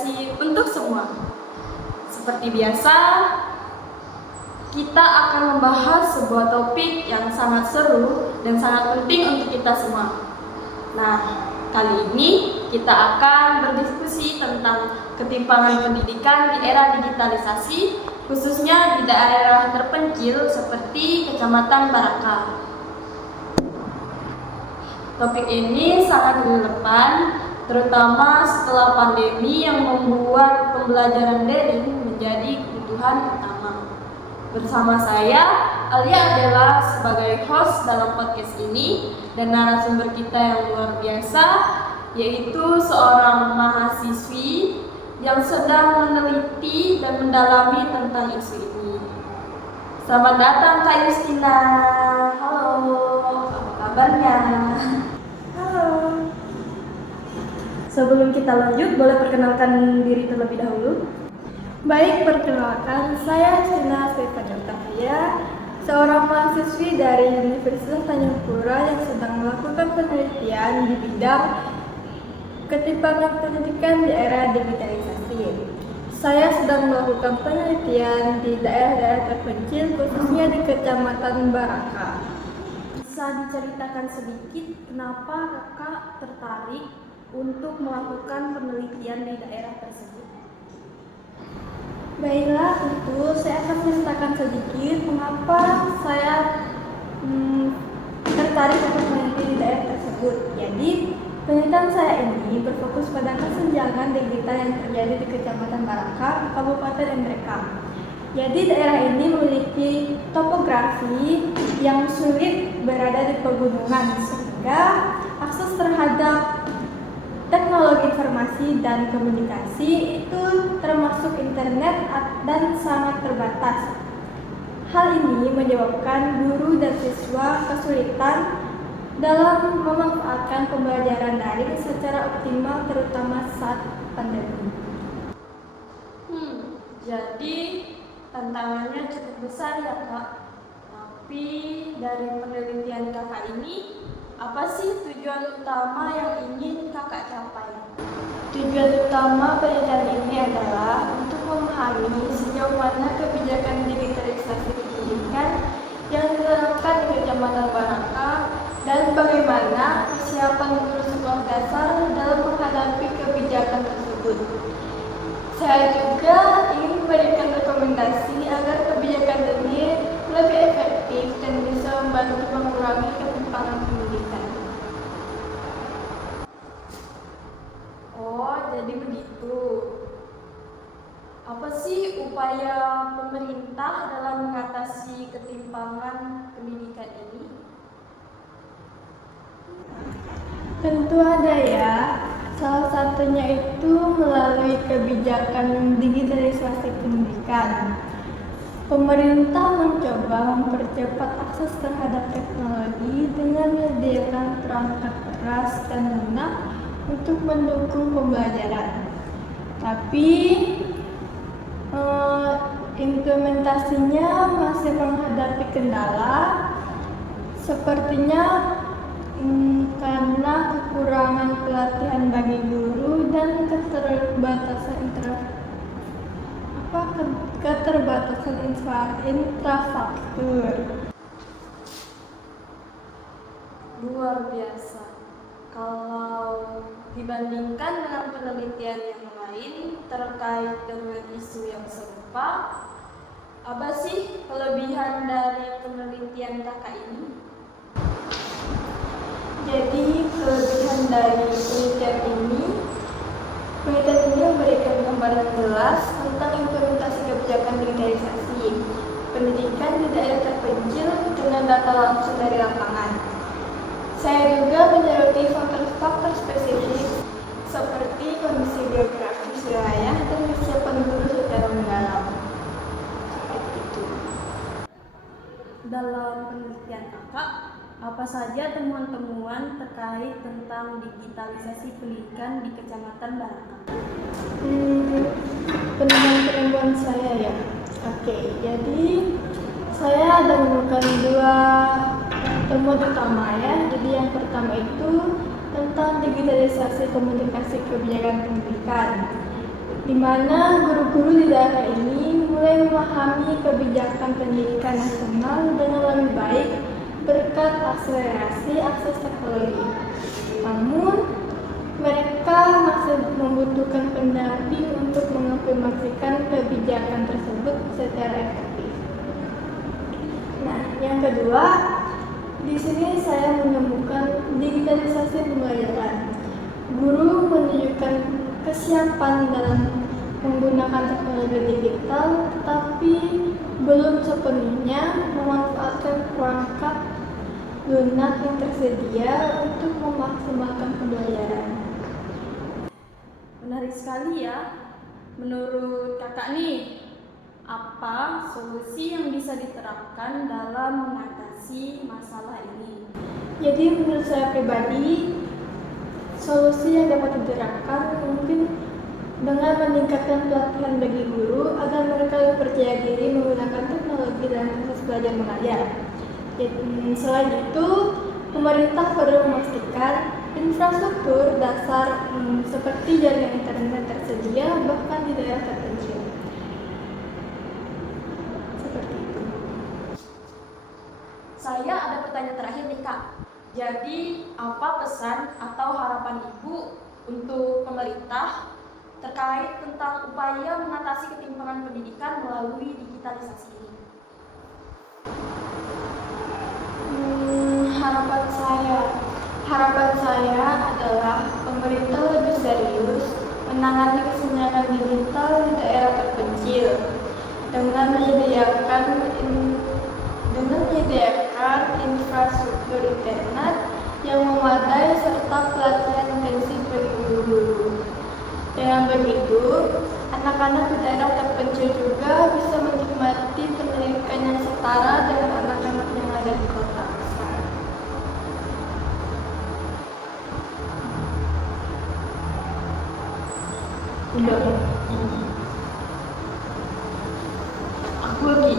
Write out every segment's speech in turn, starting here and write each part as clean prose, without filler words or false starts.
digitalisasi untuk semua. Seperti biasa, kita akan membahas sebuah topik yang sangat seru dan sangat penting untuk kita semua. Nah, kali ini kita akan berdiskusi tentang ketimpangan pendidikan di era digitalisasi, khususnya di daerah terpencil seperti Kecamatan Baraka. Topik ini sangat relevan, terutama setelah pandemi yang membuat pembelajaran daring menjadi kebutuhan utama. Bersama saya, Alia adalah sebagai host dalam podcast ini, dan narasumber kita yang luar biasa, yaitu seorang mahasiswi yang sedang meneliti dan mendalami tentang isu ini. Selamat datang Kak Justina. Halo, apa kabarnya? Halo. Sebelum kita lanjut, boleh perkenalkan diri terlebih dahulu? Baik, perkenalkan, saya Justina Stefania Octavia, seorang mahasiswi dari Universitas Tanjung Pura yang sedang melakukan penelitian di bidang ketimpangan pendidikan di era digitalisasi. Saya sedang melakukan penelitian di daerah-daerah terpencil, khususnya di Kecamatan Baraka. Bisa diceritakan sedikit kenapa kakak tertarik untuk melakukan penelitian di daerah tersebut? Baiklah, tentu saya akan menceritakan sedikit mengapa saya tertarik untuk meneliti di daerah tersebut. Jadi, penelitian saya ini berfokus pada kesenjangan digital yang terjadi di Kecamatan Baraka, Kabupaten Endrekang. Jadi, daerah ini memiliki topografi yang sulit berada di pegunungan, sehingga akses terhadap teknologi informasi dan komunikasi itu termasuk internet dan sangat terbatas. Hal ini menyebabkan guru dan siswa kesulitan dalam memanfaatkan pembelajaran daring secara optimal, terutama saat pandemi. Jadi tantangannya cukup besar ya Kak. Tapi dari penelitian kakak ini, apa sih tujuan utama yang ingin kakak capai? Tujuan utama penelitian ini adalah untuk memahami sejauh mana kebijakan digitalisasi pendidikan yang diterapkan di Kecamatan Baraka dan bagaimana persiapan guru sekolah dasar dalam menghadapi kebijakan tersebut. Saya juga ingin memberikan rekomendasi agar kebijakan ini lebih efektif dan bisa membantu mengurangi ketimpangan pendidikan. Oh, jadi begitu. Apa sih upaya pemerintah dalam mengatasi ketimpangan pendidikan ini? Tentu ada ya. Salah satunya itu melalui kebijakan digitalisasi pendidikan. Pemerintah mencoba mempercepat akses terhadap teknologi dengan menyediakan perangkat keras dan lunak untuk mendukung pembelajaran. Tapi implementasinya masih menghadapi kendala, sepertinya karena kekurangan pelatihan bagi guru dan keterbatasan infrastruktur. Luar biasa. Kalau dibandingkan dengan penelitian yang lain terkait dengan isu yang serupa, apa sih kelebihan dari penelitian kakak ini? Jadi kelebihan dari penelitian ini memberikan gambaran jelas tentang implementasi kebijakan digitalisasi pendidikan di daerah terpencil dengan data langsung dari lapangan. Saya juga menyoroti faktor-faktor spesifik seperti kondisi geografis wilayah dan kesiapan guru secara mendalam. Seperti itu. Dalam penelitian kakak, apa saja temuan-temuan terkait tentang digitalisasi pendidikan di Kecamatan Baraka? Penemuan saya ya. Oke, jadi saya ada menemukan dua temuan utama ya. Jadi yang pertama itu tentang digitalisasi komunikasi kebijakan pendidikan. di mana guru-guru di daerah ini mulai memahami kebijakan pendidikan nasional dengan lebih baik berkat akselerasi akses teknologi. Namun, mereka masih membutuhkan pendamping untuk mengimplementasikan kebijakan tersebut secara efektif. Nah, yang kedua, di sini saya menemukan digitalisasi pembelajaran. Guru menunjukkan kesiapan dalam menggunakan teknologi digital, tetapi belum sepenuhnya memanfaatkan perangkat lunak yang tersedia untuk memaksimalkan pembelajaran. Menarik sekali ya. Menurut kakak nih, apa solusi yang bisa diterapkan dalam mengatasi masalah ini? Jadi menurut saya pribadi, solusi yang dapat diterapkan mungkin dengan meningkatkan pelatihan bagi guru agar mereka lebih percaya diri menggunakan teknologi dalam proses belajar mengajar. Selain itu, pemerintah perlu memastikan infrastruktur dasar seperti jaringan internet tersedia bahkan di daerah terpencil. Seperti itu. Saya ada pertanyaan terakhir nih Kak. Jadi apa pesan atau harapan Ibu untuk pemerintah terkait tentang upaya mengatasi ketimpangan pendidikan melalui digitalisasi ini? Harapan saya adalah pemerintah lebih serius menangani kesenjangan digital di daerah terpencil dengan menyediakan infrastruktur internet yang memadai serta pelatihan intensif bagi guru-guru. Dengan begitu, anak-anak di daerah terpencil juga bisa menikmati pendidikan yang setara dengan anak-anak yang ada di kota besar. Aku lagi.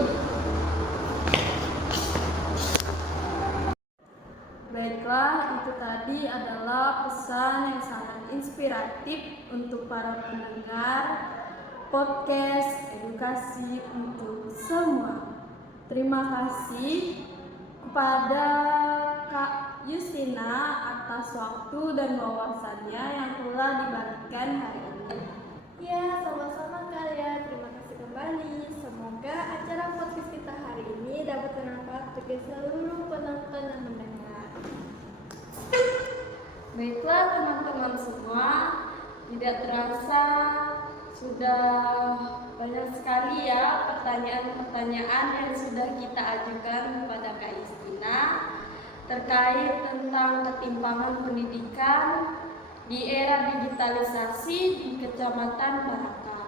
Baiklah, itu tadi adalah pesan yang sangat inspiratif untuk para pendengar podcast edukasi untuk semua. Terima kasih kepada Kak Justina atas waktu dan wawasannya yang telah dibagikan hari ini. Ya, sama-sama kalian. Terima kasih kembali. Semoga acara podcast kita hari ini dapat bermanfaat bagi seluruh penonton dan mendengar. Baiklah teman-teman semua, tidak terasa sudah banyak sekali ya pertanyaan-pertanyaan yang sudah kita ajukan kepada Kak Justina terkait tentang ketimpangan pendidikan di era digitalisasi di Kecamatan Baraka.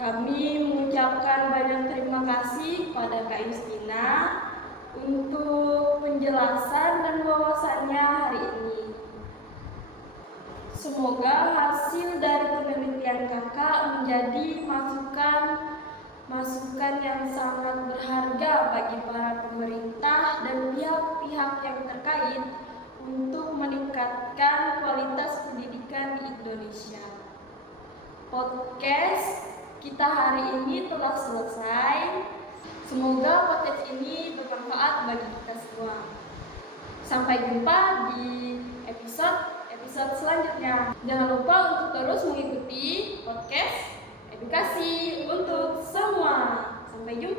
Kami mengucapkan banyak terima kasih kepada Kak Justina untuk penjelasan dan wawasannya hari ini. Semoga hasil dari penelitian kakak menjadi masukan yang sangat berharga bagi para pemerintah dan pihak-pihak yang terkait untuk meningkatkan kualitas pendidikan di Indonesia. Podcast kita hari ini telah selesai. Semoga podcast ini bermanfaat bagi kita semua. Sampai jumpa di episode selanjutnya. Jangan lupa untuk terus mengikuti podcast edukasi untuk semua. Sampai jumpa.